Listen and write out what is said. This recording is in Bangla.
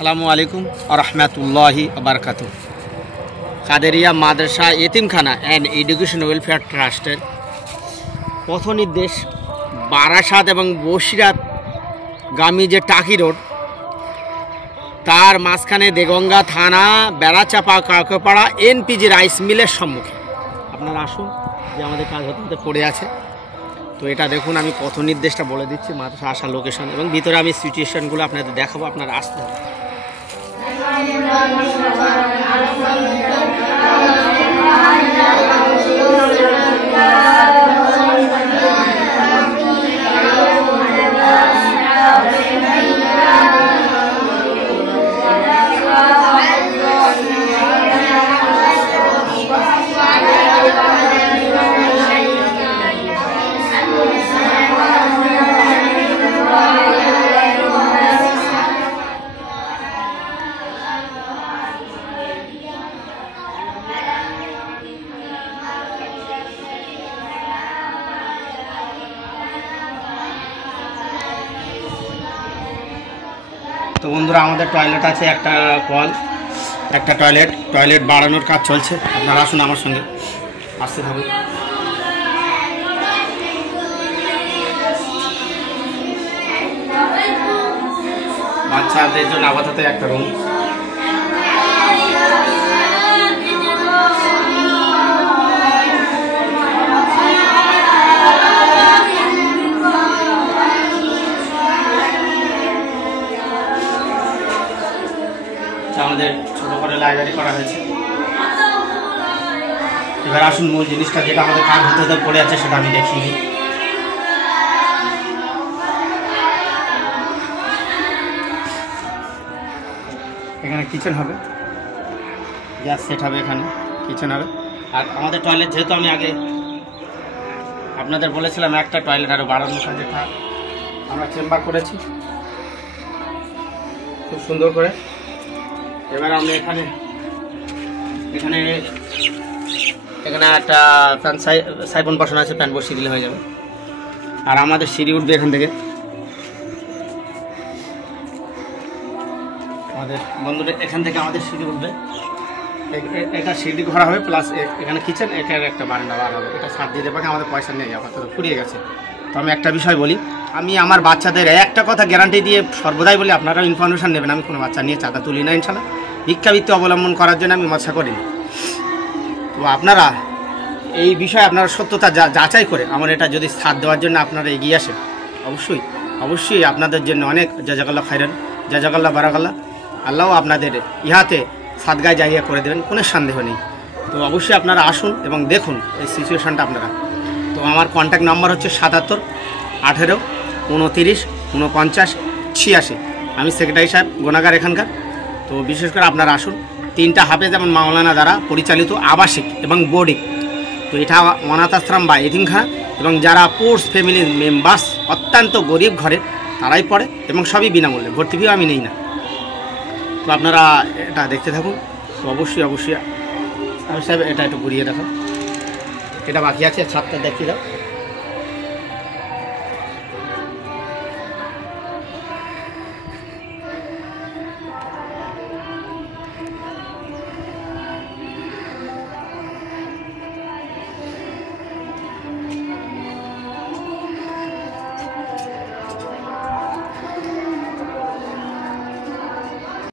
আসসালামু আলাইকুম রহমতুল্লাহি বারাকাতু। কাদেরিয়া মাদ্রাসা এতিমখানা অ্যান্ড এডুকেশন ওয়েলফেয়ার ট্রাস্টের পথ নির্দেশ বারাসাত এবং বসিরহাট গামী যে টাকি রোড, তার মাঝখানে দেগঙ্গা থানা বেড়াচাপা কাকপাড়া এনপিজি রাইস মিলের সম্মুখে আপনারা আসুন, যে আমাদের কাজ হতে হতে পড়ে আছে। তো এটা দেখুন, আমি পথ নির্দেশটা বলে দিচ্ছি, মাদ্রাসা আসার লোকেশন, এবং ভিতরে আমি সিচুয়েশনগুলো আপনাদের দেখাবো, আপনারা আসতে হবে। তো বন্ধুরা, আমাদের টয়লেট আছে, একটা কল, একটা টয়লেট বাড়ানোর কাজ চলছে। আপনারা আসুন আমার সঙ্গে, আসতে থাকুন। বাচ্চাদের জন্য আপাতত একটা রুম। আমাদের ছোট করে লাইব্রেরি করা হয়েছে। এবার আসুন মূল জিনিসটা, যেটা আমাদের কাজ হতে হতে পড়ে আছে, সেটা আমি দেখিয়ে দিই। এখানে কিচেন হবে, গ্যাস সেট হবে, এখানে কিচেন হবে। আর আমাদের টয়লেট, যেহেতু আমি আগে আপনাদের বলেছিলাম একটা টয়লেট আরও বাড়ানোর কাজে, আমরা চেম্বার করেছি খুব সুন্দর করে। এবার আমরা এখানে একটা ফ্যান সাইবন বসানো আছে, ফ্যান বসিয়ে দিলে হয়ে যাবে। আর আমাদের সিঁড়ি উঠবে এখান থেকে, আমাদের বন্ধুদের এখান থেকে আমাদের সিঁড়ি উঠবে। এটা সিঁড়ি ঘরা হবে, প্লাস এখানে কিচেন, এখানে একটা বারান্দা বার হবে। এটা ছাদ দিতে পারে, আমাদের পয়সা নেই, আপাতত ফুরিয়ে গেছে। তো আমি একটা বিষয় বলি, আমি আমার বাচ্চাদের একটা কথা গ্যারান্টি দিয়ে সর্বদাই বলি, আপনারা ইনফরমেশান নেবেন, আমি কোনো বাচ্চা নিয়ে চাঁদা তুলি না ইনশাল্লাহ। ভিক্ষাবৃত্তি অবলম্বন করার জন্য আমি মশা করিনি। তো আপনারা এই বিষয়ে আপনারা সত্যতা যাচাই করে আমার এটা যদি সাথ দেওয়ার জন্য আপনারা এগিয়ে আসেন, অবশ্যই আপনাদের জন্য অনেক জাজাকাল্লাহ খাইরান, জাজাকাল্লাহ বারাকাল্লাহ। আল্লাহ আপনাদের ইহাতে সাদগায় জায়গা করে দেবেন, কোনো সন্দেহ নেই। তো অবশ্যই আপনারা আসুন এবং দেখুন এই সিচুয়েশানটা আপনারা। তো আমার কন্ট্যাক্ট নাম্বার হচ্ছে 77 18 29 49 86। আমি সেক্রেটারি সাহেব, গুনাগার এখানকার। তো বিশেষ করে আপনারা আসুন। 3টা হাফেজ এবং মাওলানা দ্বারা পরিচালিত আবাসিক এবং বোর্ডিং। তো এটা অনাথ আশ্রম বা এতিমখানা, এবং যারা পোর্স ফ্যামিলির মেম্বার্স, অত্যন্ত গরিব ঘরের, তারাই পড়ে, এবং সবই বিনামূল্যে, ভর্তি ফিও আমি নেই না। তো আপনারা এটা দেখতে থাকুন। তো অবশ্যই আমি সাহেব এটা একটু ঘুরিয়ে দেখো, এটা বাকি আছে, ছাদটা দেখিয়ে দাও।